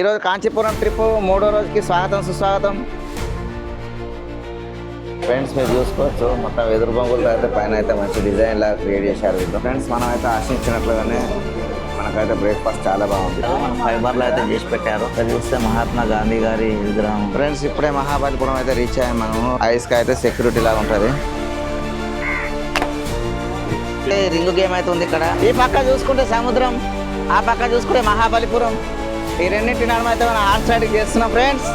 ఈరోజు కాంచీపురం ట్రిప్ మూడో రోజుకి స్వాగతం సుస్వాగతం. ఫ్రెండ్స్ మీరు చూసుకోవచ్చు మొత్తం వెదురు బొంగులతో అయితే పైన అయితే మంచి డిజైన్ లాగా క్రియేట్ చేశారు వీళ్ళు. ఫ్రెండ్స్ మనం అయితే ఆశించినట్లుగానే మనకైతే బ్రేక్ఫాస్ట్ చాలా బాగుంది. మన ఫైబర్లో అయితే చేసి పెట్టారు. ఇక్కడ చూస్తే మహాత్మా గాంధీ గారి విగ్రహం. ఫ్రెండ్స్ ఇప్పుడే మహాబలిపురం అయితే రీచ్ అయ్యాం మనము. ఐస్కి అయితే సెక్యూరిటీ లాగా ఉంటుంది. రింగ్ గేమ్ అయితే ఉంది ఇక్కడ. ఈ పక్క చూసుకుంటే సముద్రం, ఆ పక్క చూసుకుంటే మహాబలిపురం. ఈ రెండింటి నడుమ అయితే మనం హార్స్ రైడింగ్ చేస్తున్నాం. ఫ్రెండ్స్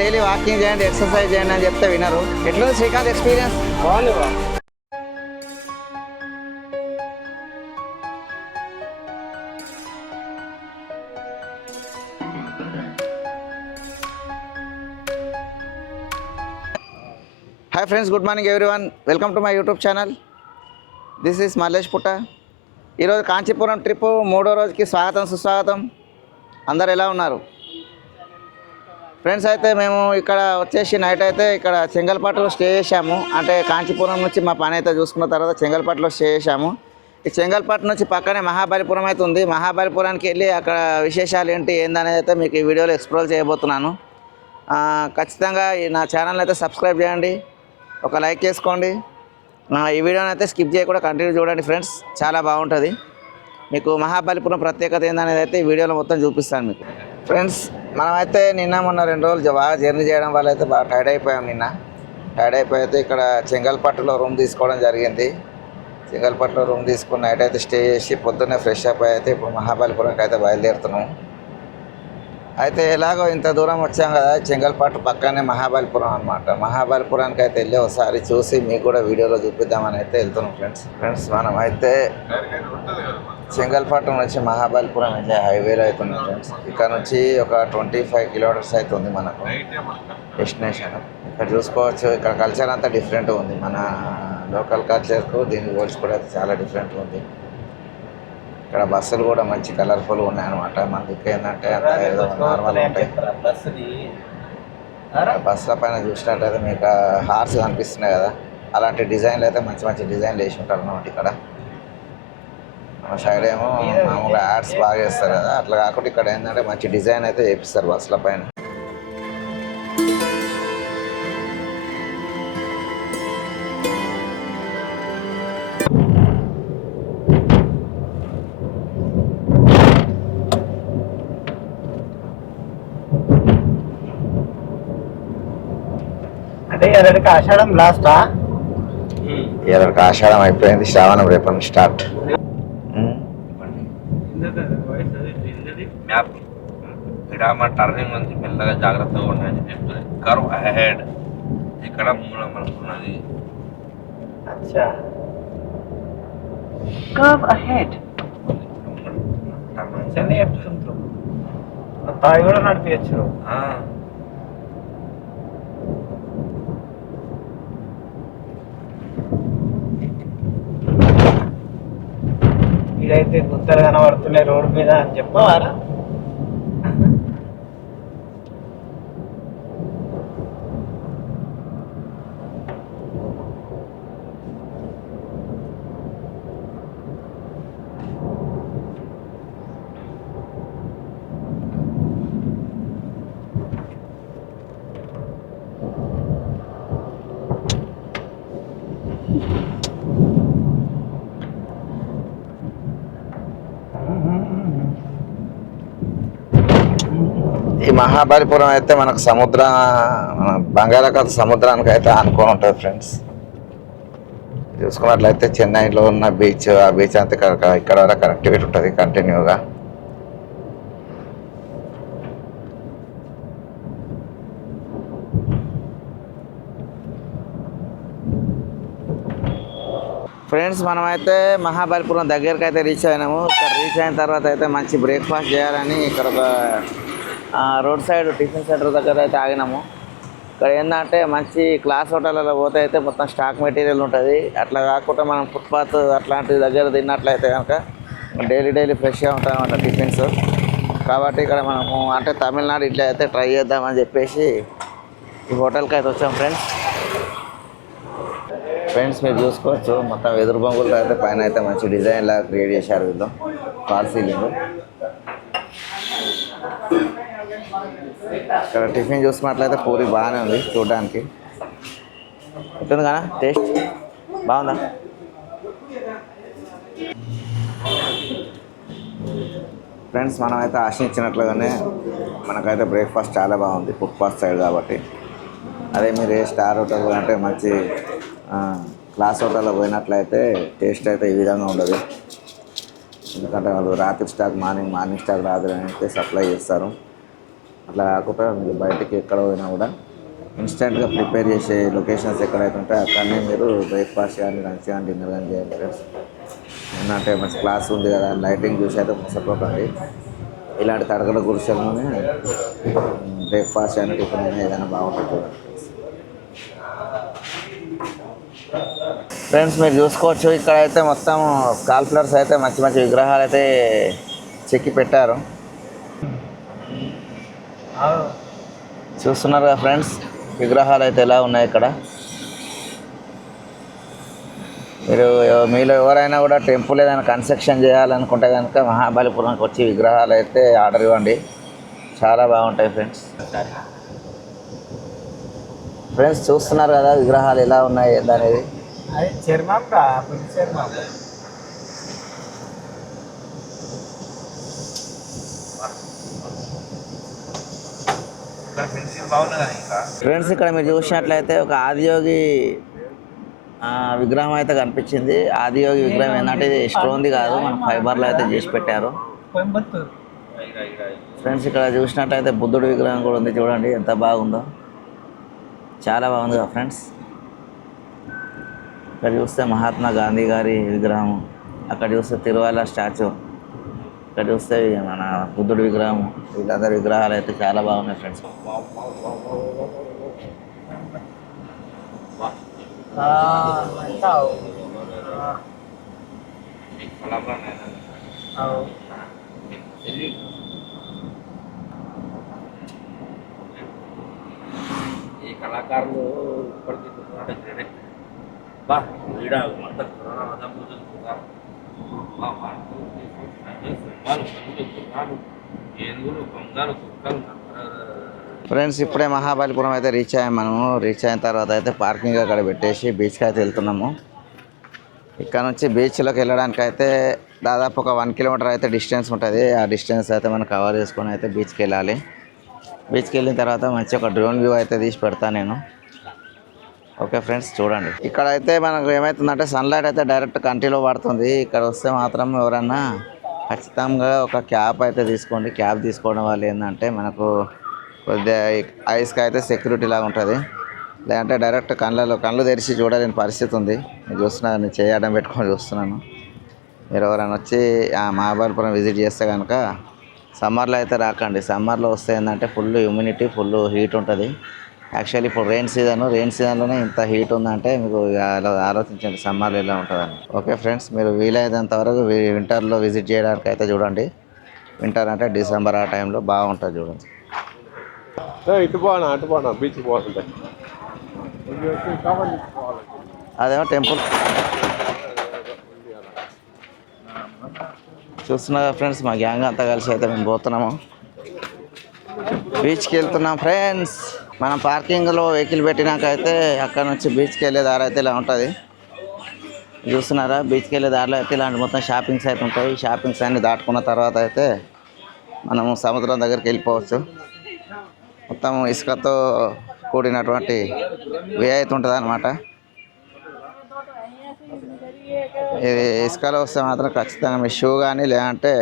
డైలీ వాకింగ్ చేయండి, ఎక్సర్సైజ్ చేయండి అని చెప్తే వినరు. ఎట్లుంది శ్రీకాంత్ ఎక్స్పీరియన్స్? బాగుంది. Hi friends, good morning everyone. Welcome to my YouTube channel. This is Mallesh పుట్ట. ఈరోజు కాంచీపురం ట్రిప్ మూడో రోజుకి స్వాగతం సుస్వాగతం. అందరు ఎలా ఉన్నారు ఫ్రెండ్స్? అయితే మేము ఇక్కడ వచ్చేసి నైట్ అయితే ఇక్కడ చెంగల్పట్టులో స్టే చేసాము. అంటే కాంచీపురం నుంచి మా పని అయితే చూసుకున్న తర్వాత చెంగల్పట్టులో స్టే చేసాము. ఈ చెంగల్పట్టు నుంచి పక్కనే మహాబలిపురం అయితే ఉంది. మహాబలిపురానికి వెళ్ళి అక్కడ విశేషాలు ఏంటి ఏందనేది అయితే మీకు ఈ వీడియోలో ఎక్స్ప్లోర్ చేయబోతున్నాను. ఖచ్చితంగా నా ఛానల్ అయితే సబ్స్క్రైబ్ చేయండి, ఒక లైక్ చేసుకోండి. ఈ వీడియోని అయితే స్కిప్ చేయకుండా కంటిన్యూ చూడండి ఫ్రెండ్స్, చాలా బాగుంటుంది. మీకు మహాబలిపురం ప్రత్యేకత ఏందనేది అయితే ఈ వీడియోలో మొత్తం చూపిస్తాను మీకు. ఫ్రెండ్స్ మనమైతే నిన్న మొన్న 2 రోజులు బాగా జర్నీ చేయడం వల్ల అయితే బాగా టైర్డ్ అయిపోయాం. టైర్డ్ అయిపోయి అయితే ఇక్కడ చెంగల్పట్టులో రూమ్ తీసుకోవడం జరిగింది. చెంగల్పట్టులో రూమ్ తీసుకుని నైట్ అయితే స్టే చేసి పొద్దున్నే ఫ్రెష్ అప్ అయితే ఇప్పుడు మహాబలిపురంకి అయితే బయలుదేరుతున్నాము. అయితే ఎలాగో ఇంత దూరం వచ్చాం కదా, చెంగల్పట్టు పక్కనే మహాబలిపురం అనమాట. మహాబలిపురానికి అయితే వెళ్ళి ఒకసారి చూసి మీకు కూడా వీడియోలో చూపిద్దామని అయితే వెళ్తున్నాం ఫ్రెండ్స్. మనం అయితే చెంగల్పట్టు నుంచి మహాబలిపురం వెళ్ళే హైవేలో అవుతున్నాం ఫ్రెండ్స్. ఇక్కడ నుంచి ఒక 25 కిలోమీటర్స్ అవుతుంది మనకు డెస్టినేషన్. ఇక్కడ చూసుకోవచ్చు, ఇక్కడ కల్చర్ అంతా డిఫరెంట్ ఉంది. మన లోకల్ కల్చర్కు దీన్ని పోల్చి కూడా చాలా డిఫరెంట్ ఉంది. ఇక్కడ బస్సులు కూడా మంచి కలర్ఫుల్గా ఉన్నాయన్నమాట. మన దిక్కు ఏంటంటే అంత ఏదో నార్మల్ ఉంటాయి. బస్సుల పైన చూసినట్టయితే మీకు హార్స్ కనిపిస్తున్నాయి కదా, అలాంటి డిజైన్లు అయితే మంచి మంచి డిజైన్లు వేసి ఉంటారు అన్నమాట. ఇక్కడ మన సైడ్ ఏమో మామూలుగా యాడ్స్ బాగా వేస్తారు కదా, అట్లా కాకుండా ఇక్కడ ఏంటంటే మంచి డిజైన్ అయితే వేపిస్తారు బస్సుల పైన. అంటే ఎదరికి ఆషాఢం లాస్టా? ఎదరికి ఆషాఢం అయిపోయింది, శ్రావణం రేపు స్టార్ట్. టర్నింగ్ నుంచి మెల్లగా జాగ్రత్తగా ఉండండి చెప్తుంది. కర్వ్ అహెడ్ ఇక్కడ మూలం మనకున్నది. అచ్చా, కర్వ్ అహెడ్ మంచిగానే చెప్తుంటారు. తాయి కూడా నడిపించచ్చు. ఇదైతే గుత్తలు కనబడుతున్నాయి రోడ్డు మీద అని చెప్పవారా? ఈ మహాబలిపురం అయితే మనకు బంగాళాఖాత సముద్రానికి అయితే అనుకొని ఉంటుంది ఫ్రెండ్స్. చూసుకున్నట్లయితే చెన్నైలో ఉన్న బీచ్, ఆ బీచ్ అంతా ఇక్కడ వరకు కనెక్టివిటీ ఉంటుంది కంటిన్యూగా. ఫ్రెండ్స్ మనమైతే మహాబలిపురం దగ్గరికి అయితే రీచ్ అయినాము. ఇక్కడ రీచ్ అయిన తర్వాత అయితే మంచి బ్రేక్ఫాస్ట్ చేయాలని ఇక్కడ ఒక రోడ్ సైడ్ టిఫిన్ సెంటర్ దగ్గర అయితే ఆగినాము. ఇక్కడ ఏంటంటే మంచి క్లాస్ హోటళ్ళలో పోతే అయితే మొత్తం స్టాక్ మెటీరియల్ ఉంటుంది. అట్లా కాకుండా మనం ఫుట్పాత్ అట్లాంటి దగ్గర తిన్నట్లయితే కనుక డైలీ ఫ్రెష్గా ఉంటాయి అన్నమాట టిఫిన్స్. కాబట్టి ఇక్కడ మనము అంటే తమిళనాడు ఇట్లా అయితే ట్రై చేద్దామని చెప్పేసి ఈ హోటల్కి అయితే వచ్చాం ఫ్రెండ్స్. మీరు చూసుకోవచ్చు మొత్తం వెదురు బొంగులతో అయితే పైన అయితే మంచి డిజైన్ లాగా క్రియేట్ చేశారు వీళ్ళు. ఫాల్ సీలింగ్ ఇక్కడ టిఫిన్ చూసుకున్నట్లయితే పూరి బాగానే ఉంది చూడడానికి. ఉంటుంది కదా టేస్ట్ బాగుందా? ఫ్రెండ్స్ మనమైతే ఆశించినట్లుగానే మనకైతే బ్రేక్ఫాస్ట్ చాలా బాగుంది ఫుట్పాత్ సైడ్ కాబట్టి. అదే మీరు ఏ స్టార్ హోటల్ అంటే మంచి క్లాస్ హోటల్లో పోయినట్లయితే టేస్ట్ అయితే ఈ విధంగా ఉండదు. ఎందుకంటే వాళ్ళు రాత్రి స్టాక్ మార్నింగ్ స్టాక్ రాత్రి అయితే సప్లై చేస్తారు. అట్లా కాకుండా మీరు బయటికి ఎక్కడ పోయినా కూడా ఇన్స్టెంట్గా ప్రిపేర్ చేసే లొకేషన్స్ ఎక్కడైతే ఉంటాయో అక్కడనే మీరు బ్రేక్ఫాస్ట్ కానీ లంచ్ కానీ డిన్నర్ కానీ చేయండి ఫ్రెండ్స్. ఏంటంటే మంచి క్లాస్ ఉంది కదా లైటింగ్ చూసి అయితే మోసపోకండి. ఇలాంటి తడకల గుడిసెల్లోనే బ్రేక్ఫాస్ట్ అయినా టిఫిన్ అయినా ఏదైనా బాగుంటుంది చూడండి ఫ్రెండ్స్. మీరు చూసుకోవచ్చు ఇక్కడ అయితే మొత్తం కాల్ఫ్లవర్స్ అయితే మంచి మంచి విగ్రహాలు అయితే చెక్కి పెట్టారు. చూస్తున్నారు కదా ఫ్రెండ్స్ విగ్రహాలు అయితే ఎలా ఉన్నాయి ఇక్కడ. మీలో ఎవరైనా కూడా టెంపుల్ ఏదైనా కన్స్ట్రక్షన్ చేయాలనుకుంటే కనుక మహాబలిపురంకి వచ్చి విగ్రహాలు అయితే ఆర్డర్ ఇవ్వండి, చాలా బాగుంటాయి ఫ్రెండ్స్. ఫ్రెండ్స్ చూస్తున్నారు కదా విగ్రహాలు ఎలా ఉన్నాయి అనేది. ఫ్రెండ్స్ ఇక్కడ మీరు చూసినట్లయితే ఒక ఆదియోగి విగ్రహం అయితే కనిపించింది. ఆదియోగి విగ్రహం ఏంటంటే ఇది స్టోన్ది కాదు, మన ఫైబర్లో అయితే చేసి పెట్టారు ఫ్రెండ్స్. ఇక్కడ చూసినట్లయితే బుద్ధుడి విగ్రహం కూడా ఉంది చూడండి ఎంత బాగుందో, చాలా బాగుంది కదా ఫ్రెండ్స్. ఇక్కడ చూస్తే మహాత్మా గాంధీ గారి విగ్రహం, అక్కడ చూస్తే తిరుమల స్టాచ్యూ, ఇక్కడ చూస్తే మన బుద్ధుడి విగ్రహం, వీళ్ళందరి విగ్రహాలు అయితే చాలా బాగున్నాయి ఫ్రెండ్స్. ఈ కళాకారులు ఇప్పటికీ మొత్తం ఏనుగులు కొంగలు కుక్కలు. ఫ్రెండ్స్ ఇప్పుడే మహాబలిపురం అయితే రీచ్ అయ్యాము. మనము రీచ్ అయిన తర్వాత అయితే పార్కింగ్ అక్కడ పెట్టేసి బీచ్కి అయితే వెళ్తున్నాము. ఇక్కడ నుంచి బీచ్లోకి వెళ్ళడానికి అయితే దాదాపు ఒక 1 కిలోమీటర్ అయితే డిస్టెన్స్ ఉంటుంది. ఆ డిస్టెన్స్ అయితే మనం కవర్ చేసుకొని అయితే బీచ్కి వెళ్ళాలి. బీచ్కి వెళ్ళిన తర్వాత మంచి ఒక డ్రోన్ వ్యూ అయితే తీసి పెడతాను నేను. ఓకే ఫ్రెండ్స్ చూడండి. ఇక్కడ అయితే మనకు ఏమవుతుందంటే సన్లైట్ అయితే డైరెక్ట్ కంటిలో పడుతుంది. ఇక్కడ వస్తే మాత్రం ఎవరన్నా ఖచ్చితంగా ఒక క్యాప్ అయితే తీసుకోండి. క్యాప్ తీసుకోవడం వల్ల ఏంటంటే మనకు కొద్దిగా ఐస్కి అయితే సెక్యూరిటీ లాగా ఉంటుంది. లేదంటే డైరెక్ట్ కళ్ళు తెరిచి చూడలేని పరిస్థితి ఉంది. నేను చూస్తున్నాను, నేను చేయడం పెట్టుకొని చూస్తున్నాను. మీరు ఎవరైనా వచ్చి మహాబలిపురం విజిట్ చేస్తే కనుక సమ్మర్లో అయితే రాకండి. సమ్మర్లో వస్తే ఏంటంటే ఫుల్ హ్యూమిడిటీ, ఫుల్ హీట్ ఉంటుంది. యాక్చువల్లీ ఇప్పుడు రెయిన్ సీజన్లోనే ఇంత హీట్ ఉందంటే మీకు ఆలోచించండి సమ్మర్లో ఎలా ఉంటుందని. ఓకే ఫ్రెండ్స్, మీరు వీలైనంత వరకు వింటర్లో విజిట్ చేయడానికి అయితే చూడండి. వింటర్ అంటే డిసెంబర్ ఆ టైంలో బాగుంటుంది చూడండి. ఇటు పోనా బీచ్ పోతుంటే అదేమో టెంపుల్ చూస్తున్నారు ఫ్రెండ్స్. మా గ్యాంగ్ అంతా కలిసి అయితే మేము పోతున్నాము, బీచ్కి వెళ్తున్నాం ఫ్రెండ్స్. మనం పార్కింగ్లో వెహికల్ పెట్టినాక అయితే అక్కడ నుంచి బీచ్కి వెళ్ళే దారి అయితే ఇలా ఉంటుంది. చూస్తున్నారా, బీచ్కి వెళ్ళే దారిలో అయితే ఇలాంటి మొత్తం షాపింగ్స్ అయితే ఉంటాయి. ఈ షాపింగ్స్ అన్ని దాటుకున్న తర్వాత అయితే మనము సముద్రం దగ్గరికి వెళ్ళిపోవచ్చు. మొత్తం ఇసుకతో కూడినటువంటి వే అయితే ఉంటుంది అన్నమాట. ఇది ఇసుకలో వస్తే మాత్రం ఖచ్చితంగా మీ షూ కానీ లేదంటే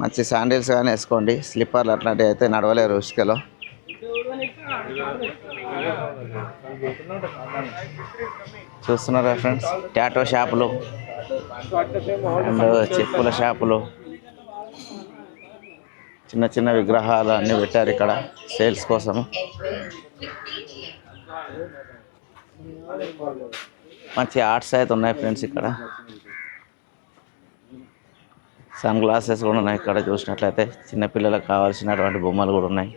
మంచి శాండిల్స్ కానీ వేసుకోండి. స్లిప్పర్లు అట్లాంటివి అయితే నడవలేరు ఇసుకలో. చూస్తున్నారా ఫ్రెండ్స్, టాటో షాపులు అండ్ చెప్పుల షాపులు, చిన్న చిన్న విగ్రహాలు అన్నీ పెట్టారు ఇక్కడ సేల్స్ కోసం. మంచి ఆర్ట్స్ అయితే ఉన్నాయి ఫ్రెండ్స్. ఇక్కడ సన్ గ్లాసెస్ కూడా ఉన్నాయి. ఇక్కడ చూసినట్లయితే చిన్నపిల్లలకు కావాల్సినటువంటి బొమ్మలు కూడా ఉన్నాయి.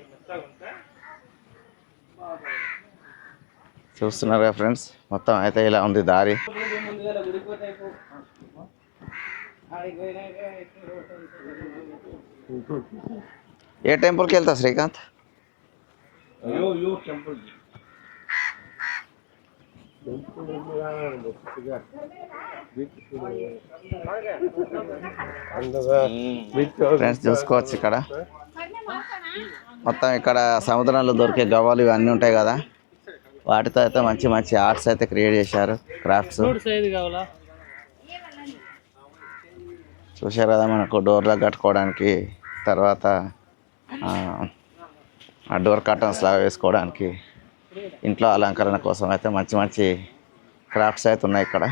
చూస్తున్నారు కదా ఫ్రెండ్స్, మొత్తం అయితే ఇలా ఉంది దారి. ఏ టెంపుల్కి వెళ్తావు శ్రీకాంత్? యో టెంపుల్ ఫ్రెండ్స్ చూసుకోవచ్చు ఇక్కడ మొత్తం ఇక్కడ సముద్రంలో దొరికే గవ్వలు ఇవన్నీ ఉంటాయి కదా, వాటితో అయితే మంచి మంచి ఆర్ట్స్ అయితే క్రియేట్ చేశారు, క్రాఫ్ట్స్. చూశారు కదా, మనకు డోర్లకు కట్టుకోవడానికి, తర్వాత ఆ డోర్ కర్టన్స్ లాగా వేసుకోవడానికి, ఇంట్లో అలంకరణ కోసం అయితే మంచి మంచి క్రాఫ్ట్స్ అయితే ఉన్నాయి ఇక్కడ.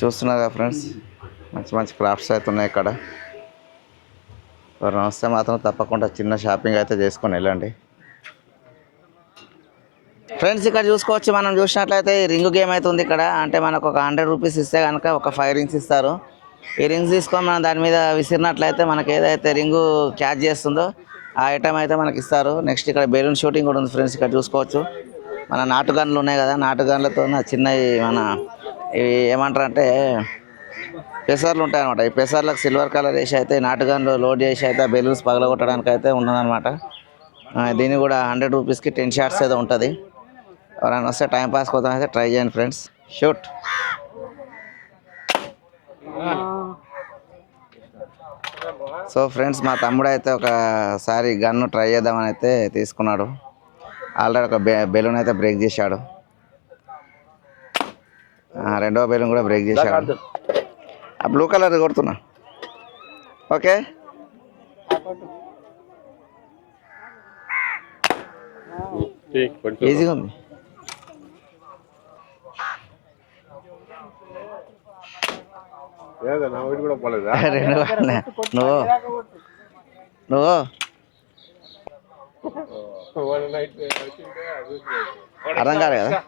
చూస్తున్నారు కదా ఫ్రెండ్స్, మంచి మంచి క్రాఫ్ట్స్ అయితే ఉన్నాయి ఇక్కడ. ఎవరైనా వస్తే మాత్రం తప్పకుండా చిన్న షాపింగ్ అయితే చేసుకొని వెళ్ళండి ఫ్రెండ్స్. ఇక్కడ చూసుకోవచ్చు, మనం చూసినట్లయితే రింగ్ గేమ్ అయితే ఉంది ఇక్కడ. అంటే మనకు ఒక 100 రూపీస్ ఇస్తే కనుక ఒక 5 రింగ్స్ ఇస్తారు. ఈ రింగ్స్ తీసుకొని మనం దాని మీద విసిరినట్లయితే మనకి ఏదైతే రింగు క్యాచ్ చేస్తుందో ఆ ఐటమ్ అయితే మనకి ఇస్తారు. నెక్స్ట్ ఇక్కడ బెలూన్ షూటింగ్ కూడా ఉంది ఫ్రెండ్స్. ఇక్కడ చూసుకోవచ్చు, మన నాటు గన్లు ఉన్నాయి కదా, నాటు గన్లతో చిన్నవి మన ఇవి ఏమంటారు అంటే పెసర్లు ఉంటాయి అనమాట. ఈ పెసర్లకు సిల్వర్ కలర్ వేసి అయితే నాటు గన్లు లోడ్ చేసి అయితే బెలూన్స్ పగలగొట్టడానికి అయితే ఉన్నదనమాట. దీన్ని కూడా 100 రూపీస్కి 10 షాట్స్ అయితే ఉంటుంది. ఎవరైనా వస్తే టైంపాస్ కోసం అయితే ట్రై చేయండి ఫ్రెండ్స్. షూట్. సో ఫ్రెండ్స్, మా తమ్ముడు అయితే ఒకసారి గన్ను ట్రై చేద్దామని అయితే తీసుకున్నాడు. ఆల్రెడీ ఒక బెలూన్ అయితే బ్రేక్ చేశాడు. రెండవ బెలూన్ కూడా బ్రేక్ చేశాడు. ఆ బ్లూ కలర్ కొడుతున్నా. ఓకే, ఈజీగా ఉంది. నువ్వు అర్థం కాదు కదా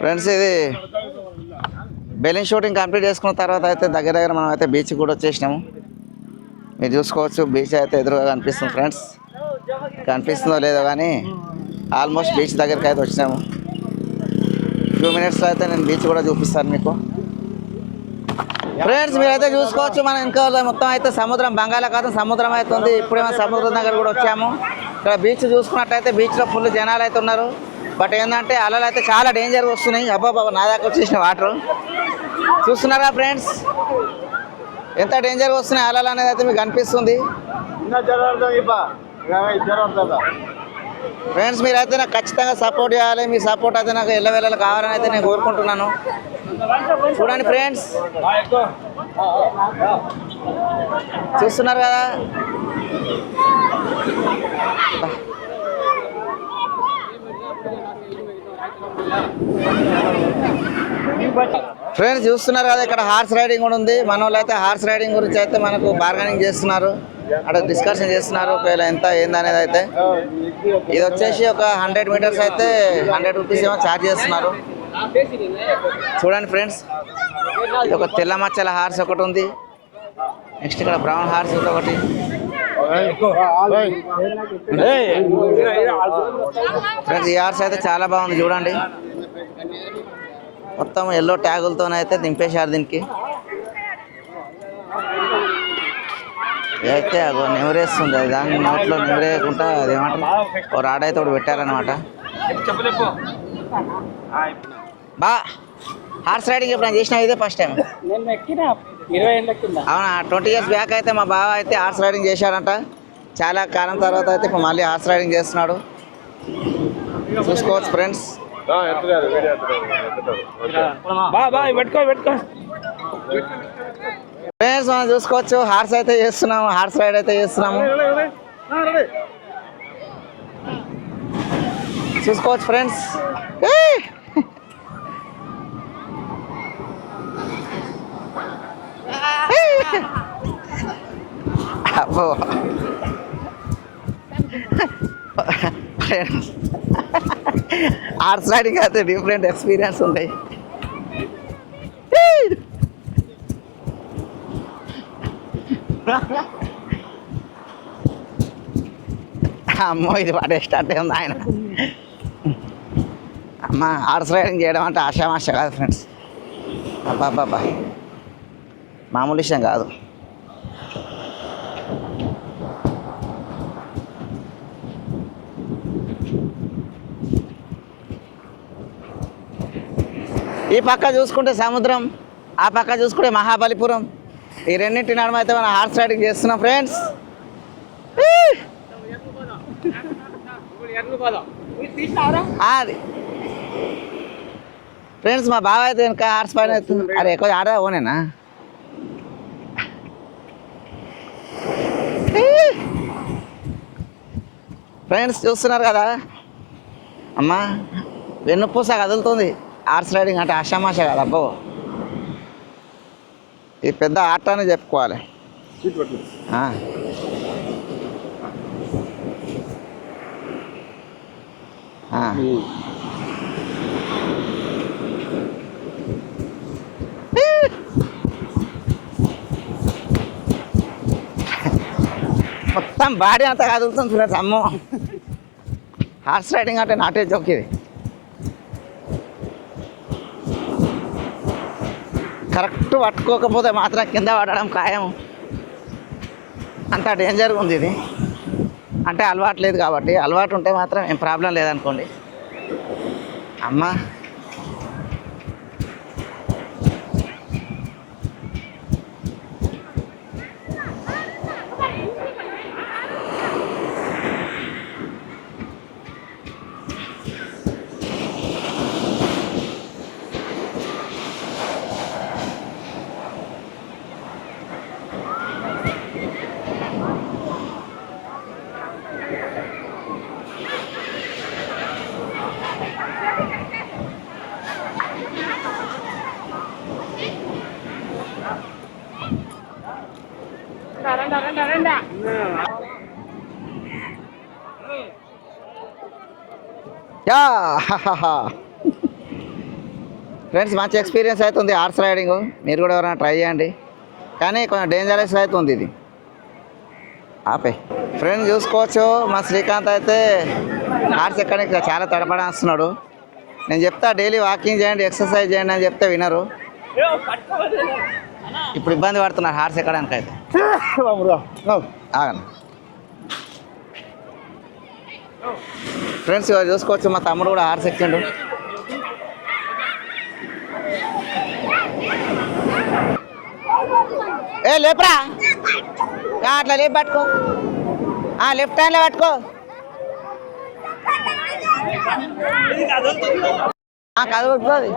ఫ్రెండ్స్. ఇది బెలూన్ షూటింగ్ కంప్లీట్ చేసుకున్న తర్వాత అయితే దగ్గర దగ్గర మనం అయితే బీచ్ కూడా వచ్చేసినాము. మీరు చూసుకోవచ్చు, బీచ్ అయితే ఎదురుగా కనిపిస్తుంది ఫ్రెండ్స్. కనిపిస్తుందో లేదో కానీ ఆల్మోస్ట్ బీచ్ దగ్గరికి అయితే వచ్చినాము. ఫ్యూ మినిట్స్లో అయితే నేను బీచ్ కూడా చూపిస్తాను మీకు ఫ్రెండ్స్. మీరైతే చూసుకోవచ్చు, మన ఇంకా మొత్తం అయితే సముద్రం, బంగాళాఖాతం సముద్రం అయితే ఉంది. ఇప్పుడేమో సముద్రం దగ్గర కూడా వచ్చాము. ఇక్కడ బీచ్ చూసుకున్నట్టయితే బీచ్లో ఫుల్ జనాలు అయితే ఉన్నారు. బట్ ఏంటంటే అలలు అయితే చాలా డేంజర్గా వస్తున్నాయి. అబ్బాబా, నా దాకా వచ్చేసిన వాటర్ చూస్తున్నారా ఫ్రెండ్స్, ఎంత డేంజర్గా వస్తున్నాయి అలలు అనేది అయితే మీకు అనిపిస్తుంది ఫ్రెండ్స్. మీరైతే నాకు ఖచ్చితంగా సపోర్ట్ చేయాలి. మీ సపోర్ట్ అయితే నాకు ఎల్లవేళ కావాలని అయితే నేను కోరుకుంటున్నాను. చూడండి ఫ్రెండ్స్, చూస్తున్నారు కదా. ఫ్రెండ్స్ చూస్తున్నారు కదా, ఇక్కడ హార్స్ రైడింగ్ కూడా ఉంది. మన వాళ్ళు అయితే హార్స్ రైడింగ్ గురించి అయితే మనకు బార్గెనింగ్ చేస్తున్నారు, అక్కడ డిస్కషన్ చేస్తున్నారు ఒకవేళ ఎంత ఏందనేది అయితే. ఇది వచ్చేసి ఒక 100 మీటర్స్ అయితే 100 రూపీస్ ఏమో ఛార్జ్ చేస్తున్నారు. చూడండి ఫ్రెండ్స్, ఒక తెల్ల మచ్చల హార్స్ ఒకటి ఉంది. నెక్స్ట్ ఇక్కడ బ్రౌన్ హార్స్ ఒకటి. ఫ్రెండ్స్, ఈ హార్స్ అయితే చాలా బాగుంది చూడండి. మొత్తం ఎల్లో ట్యాగులతోనైతే దింపేశారు దీనికి. అయితే అగో నెమరేస్తుంది, అది దాని నోట్లో నెమరేయకుండా అదేమంటారు ఓ రాడైతే ఒకటి పెట్టారనమాట. బా హార్స్ రైడింగ్ ఎప్పుడు చేసిన ఇదే ఫస్ట్ టైం. అవునా, 20 ఇయర్స్ బ్యాక్ అయితే మా బావ అయితే హార్స్ రైడింగ్ చేశాడంట. చాలా కాలం తర్వాత అయితే ఇప్పుడు మళ్ళీ హార్స్ రైడింగ్ చేస్తున్నాడు. చూసుకోవచ్చు ఫ్రెండ్స్. ఫ్రెండ్స్ మనం చూసుకోవచ్చు, హార్స్ అయితే చేస్తున్నాము, హార్స్ రైడ్ అయితే చేస్తున్నాము. చూసుకోవచ్చు ఫ్రెండ్స్. అబ్బో ఫ్రెండ్స్, హార్స్ రైడింగ్ అయితే డిఫరెంట్ ఎక్స్పీరియన్స్ ఉంటాయి. అమ్మో, ఇది పడే స్టార్ట్ అయింది ఆయన. అమ్మ హార్స్ రైడింగ్ చేయడం అంటే ఆషామాష కాదు ఫ్రెండ్స్. అబ్బాబ్బాబ్బా మామూలు విషయం కాదు. ఈ పక్క చూసుకుంటే సముద్రం, ఆ పక్క చూసుకుంటే మహాబలిపురం. ఈ రెండింటి నడుమ అయితే మనం హార్స్ రైడింగ్ చేస్తున్నాం ఫ్రెండ్స్. అది ఫ్రెండ్స్ మా బావ అయితే ఇంకా హార్స్ పైన ఎత్తుంది. అరే ఎక్కువ ఆడ ఓనేనా ఫ్రెండ్స్ చూస్తున్నారు కదా అమ్మా, వెన్నుపూస కదులుతుంది. హార్స్ రైడింగ్ అంటే ఆషామాష కదా అబ్బో, ఇది పెద్ద ఆట అని చెప్పుకోవాలి. మొత్తం బాడీ అంతా కదులుతుంది ఫ్రెండ్స్. అమ్మో హార్స్ రైడింగ్ అంటే నాటే జోక్ ఇది. కరెక్ట్ పట్టుకోకపోతే మాత్రం కింద పడడం ఖాయం. అంత డేంజర్గా ఉంది ఇది. అంటే అలవాటు లేదు కాబట్టి, అలవాటు ఉంటే మాత్రం ఏం ప్రాబ్లం లేదనుకోండి. అమ్మ యా ఫ్రెండ్స్ మంచి ఎక్స్పీరియన్స్ అవుతుంది హార్స్ రైడింగ్. మీరు కూడా ఎవరైనా ట్రై చేయండి, కానీ కొంచెం డేంజరస్ అవుతుంది ఇది. ఆపే ఫ్రెండ్స్ చూసుకోవచ్చు, మా శ్రీకాంత్ అయితే హార్స్ ఎక్కడానికి చాలా తడపడేస్తున్నాడు. నేను చెప్తా డైలీ వాకింగ్ చేయండి, ఎక్సర్సైజ్ చేయండి అని చెప్తే వినరు. ఇప్పుడు ఇబ్బంది పడుతున్నారు హార్స్ ఎక్కడానికి అయితే. ఆగండి ఫ్రెండ్స్, ఇవాళ చూసుకోవచ్చు మా తమ్ముడు కూడా హార్స్ ఎక్కిండు. ఏ లేపరా, అట్లా లేపు పట్టుకో, లెఫ్ట్ హ్యాండ్లో పట్టుకో. కదులుతుంది.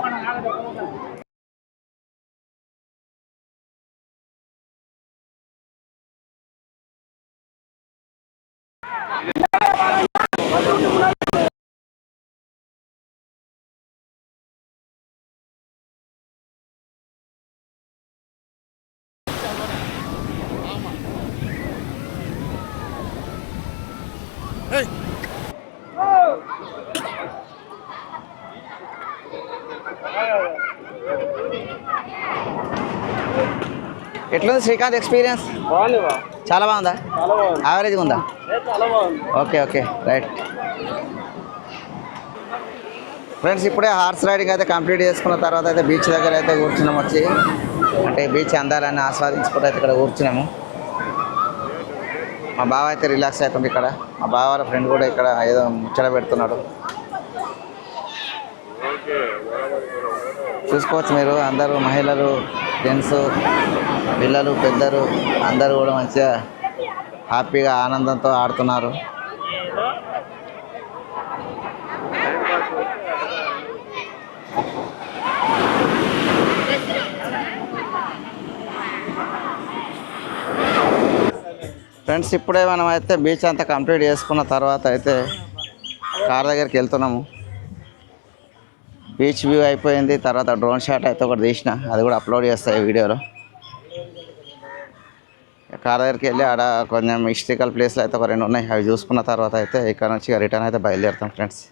ఎట్లుంది శ్రీకాంత్ ఎక్స్పీరియన్స్? చాలా బాగుందా? యావరేజ్గా ఉందా? Okay okay right friends. ఇప్పుడే హార్స్ రైడింగ్ అయితే కంప్లీట్ చేసుకున్న తర్వాత అయితే బీచ్ దగ్గర అయితే కూర్చున్నాము. వచ్చి అంటే బీచ్ అందాలని ఆస్వాదించుకుంటూ అయితే ఇక్కడ కూర్చున్నాము. మా బావ అయితే రిలాక్స్ అవుతుంది ఇక్కడ. మా బావ వాళ్ళ ఫ్రెండ్ కూడా ఇక్కడ ఏదో ముచ్చట పెడుతున్నాడు. చూసుకోవచ్చు మీరు, అందరూ మహిళలు, జెంట్స్, పిల్లలు, పెద్దలు అందరూ కూడా మంచిగా హ్యాపీగా ఆనందంతో ఆడుతున్నారు. ఫ్రెండ్స్ ఇప్పుడే మనం అయితే బీచ్ అంతా కంప్లీట్ చేసుకున్న తర్వాత అయితే కార్ దగ్గరికి వెళ్తున్నాము. బీచ్ వ్యూ అయిపోయింది. తర్వాత డ్రోన్ షాట్ అయితే ఒకటి తీసిన, అది కూడా అప్లోడ్ చేస్తాయి వీడియోలో. కార్ దగ్గరికి వెళ్ళి ఆడ కొంచెం హిస్టారికల్ ప్లేస్లు అయితే ఒక 2 ఉన్నాయి, అవి చూసుకున్న తర్వాత అయితే ఇక్కడ నుంచి రిటర్న్ అయితే బయలుదేరుతాం ఫ్రెండ్స్.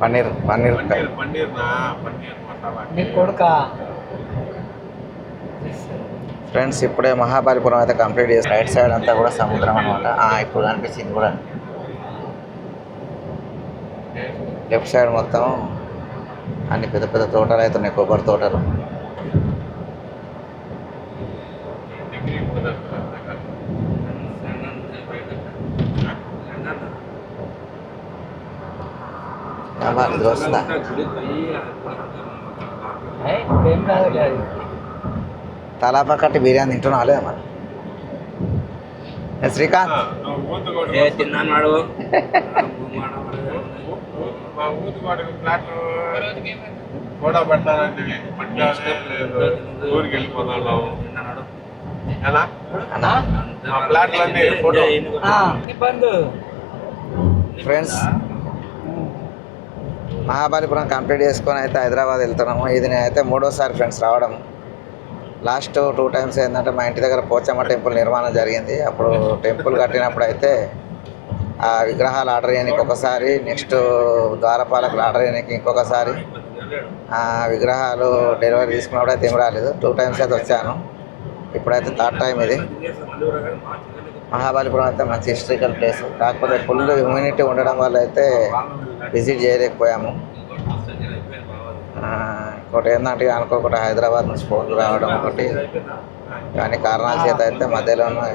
పన్నీర్ పన్నీర్ పన్నీర్ మసాలా నీ కొడుక ఫ్రెండ్స్ ఇప్పుడే మహాబలిపురం అయితే కంప్లీట్ చేసి రైట్ సైడ్ అంతా కూడా సముద్రం అనమాట. ఇప్పుడు కనిపించింది కూడా. లెఫ్ట్ సైడ్ మొత్తం అన్ని పెద్ద పెద్ద తోటలు అయితే ఉన్నాయి, కొబ్బరి తోటలు. ఇది వస్తుందా? ఏం కాదు డాడీ. తలాపా కట్టి బిర్యానీ తింటున్నావు లేదా మరి? శ్రీకాంత్ తిన్నాడు మా ఊతుకోడికి ఫ్లాట్ కూడా పడతానండి. ఊరికి వెళ్ళిపోతాం ఎలా అన్నా మా ఫ్లాట్లన్నీ ఫోటో బంధు ఫ్రెండ్స్ మహాబలిపురం కంప్లీట్ చేసుకొని అయితే హైదరాబాద్ వెళ్తున్నాము. ఇది నేనైతే మూడోసారి ఫ్రెండ్స్ రావడం. లాస్ట్ 2 times ఏంటంటే మా ఇంటి దగ్గర పోచమ్మ టెంపుల్ నిర్మాణం జరిగింది. అప్పుడు టెంపుల్ కట్టినప్పుడు అయితే ఆ విగ్రహాలు ఆర్డర్ చేయడానికి ఒకసారి, నెక్స్ట్ ద్వారపాలకులు ఆర్డర్ చేయడానికి ఇంకొకసారి, ఆ విగ్రహాలు డెలివరీ తీసుకున్నప్పుడు అయితే ఏం రాలేదు. 2 times అయితే వచ్చాను. ఇప్పుడైతే 3rd time ఇది. మహాబలిపురం అయితే మంచి హిస్టరికల్ ప్లేస్. కాకపోతే ఫుల్ హ్యూమినిటీ ఉండడం వల్ల అయితే విజిట్ చేయలేకపోయాము. ఇంకోటి ఏంటంటే అనుకోకుండా హైదరాబాద్ నుంచి ఫోన్లు రావడం ఒకటి, కానీ కారణాల చేత అయితే మధ్యలోనే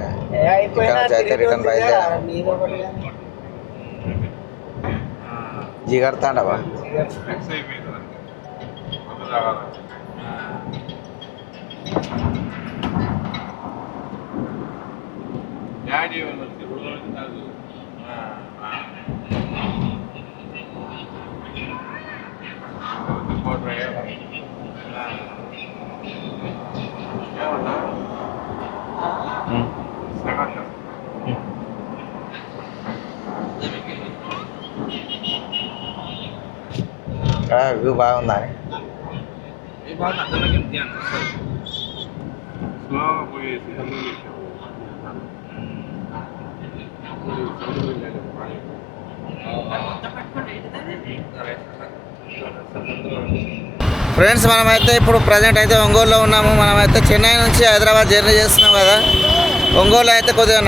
ఇక్కడ నుంచి అయితే రిటర్న్ బయలుదేరాము. జిగడతాండవా ఫిక్స్ అయిపోయింది డాడీ రోజు కాదు వ్యూ బాగుందని. స్లోగా పోయేసి ఫ్రెండ్స్ మనమైతే ఇప్పుడు ప్రజెంట్ అయితే ఒంగోలులో ఉన్నాము. మనమైతే చెన్నై నుంచి హైదరాబాద్ జర్నీ చేస్తున్నాం కదా. ఒంగోలు అయితే కొద్దిగా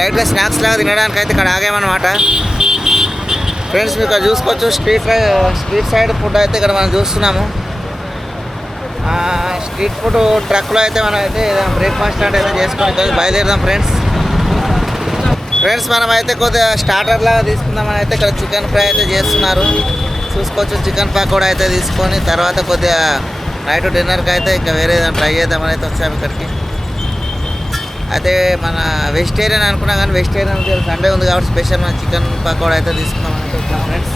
లైట్గా స్నాక్స్ లాగా తినడానికి అయితే ఇక్కడ ఆగామన్నమాట. ఫ్రెండ్స్ మీకు ఇక్కడ చూసుకోవచ్చు స్ట్రీట్ సైడ్ ఫుడ్ అయితే ఇక్కడ మనం చూస్తున్నాము. స్ట్రీట్ ఫుడ్ ట్రక్లో అయితే మనం అయితే బ్రేక్ఫాస్ట్ లాంటి అయితే చేసుకొని బయలుదేరదాం ఫ్రెండ్స్ మనమైతే కొద్దిగా స్టార్టర్ లాగా తీసుకుందామని అయితే ఇక్కడ చికెన్ ఫ్రై అయితే చేస్తున్నారు. చూసుకోవచ్చు. చికెన్ పకోడా అయితే తీసుకొని తర్వాత కొద్దిగా నైట్ డిన్నర్కి అయితే ఇంకా వేరే ఏదైనా ట్రై చేద్దామని అయితే వచ్చాము ఇక్కడికి. అయితే మన వెజిటేరియన్ అనుకున్నా కానీ వెజిటేరియన్ సండే ఉంది కాబట్టి స్పెషల్ మన చికెన్ పకోడా అయితే తీసుకుందామని అయితే వచ్చాము ఫ్రెండ్స్.